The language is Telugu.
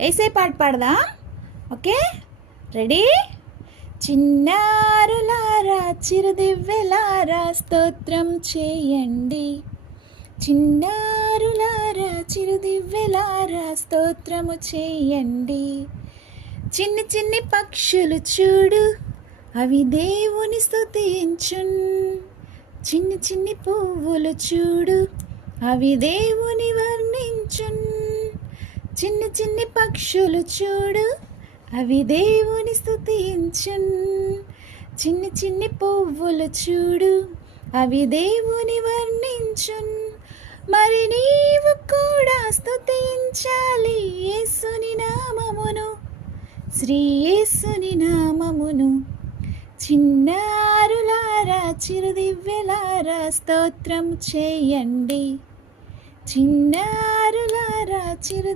వేసే పాట పాడదాం. Okay, ready? చిన్నారులారా చిరుదివ్వెలారా స్తోత్రం చేయండి. చిన్నారులారా చిరుదివ్వెలారా స్తోత్రము చేయండి. చిన్ని చిన్ని పక్షులు చూడు, అవి దేవుని స్తుతించున్. చిన్ని చిన్ని పువ్వులు చూడు, అవి దేవుని వర్ణించున్. చిన్ని చిన్ని పక్షులు చూడు, అవి దేవుని స్తుతించున్. చిన్ని చిన్ని పువ్వులు చూడు, అవి దేవుని వర్ణించున్. మరి నీవు కూడా స్తుతించాలి యేసుని నామమును, శ్రీ యేసుని నామమును. చిన్నారులారా చిరుదివ్వెలారా స్తోత్రం చేయండి. చిన్నారులారా చిరు